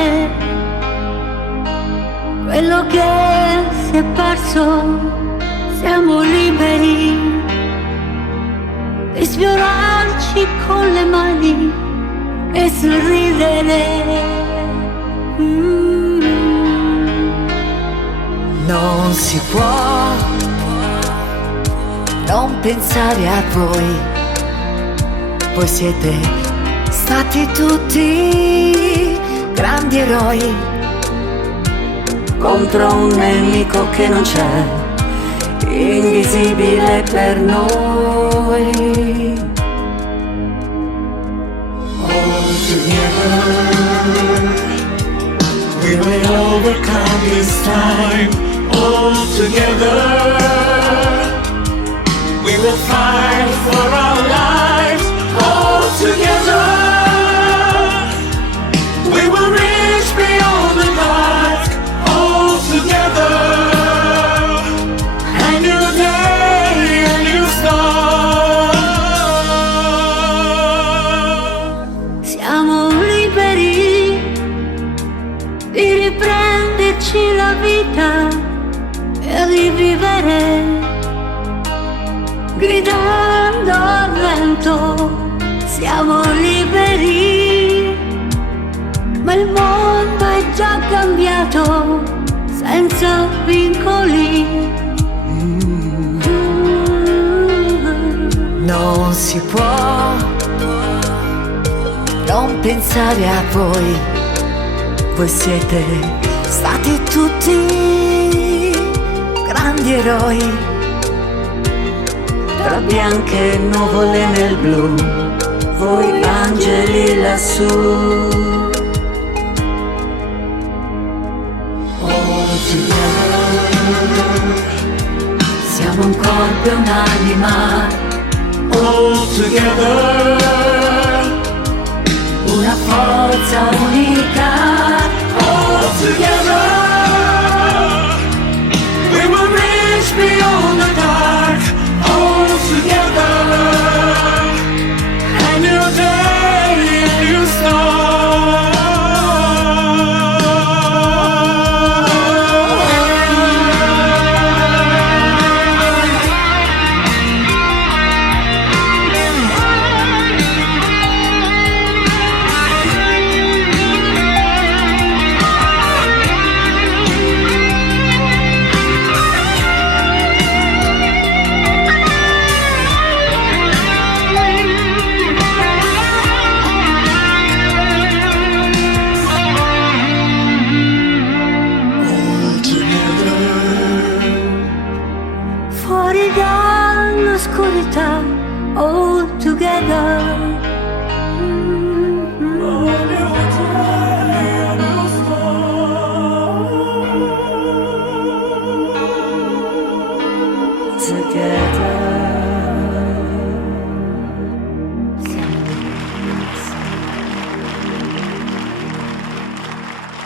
ritrovare quello che si è perso. Siamo liberi di sfiorarci con le mani e sorridere. Non si può non pensare a voi. Voi siete stati tutti grandi eroi contro un nemico che non c'è, invisibile per noi. All together we will overcome this time. All together we will fight for our lives. All together we will reach beyond the dark. All together, a new day, a new start. Siamo liberi di riprenderci la vita e rivivere, gridando al vento. Siamo liberi, ma il mondo è già cambiato, senza vincoli. Non si può non pensare a voi. Voi siete stati tutti grandi eroi Tra bianche nuvole nel blu, voi angeli lassù. All together, Siamo un corpo e un'anima, all together, una forza unica.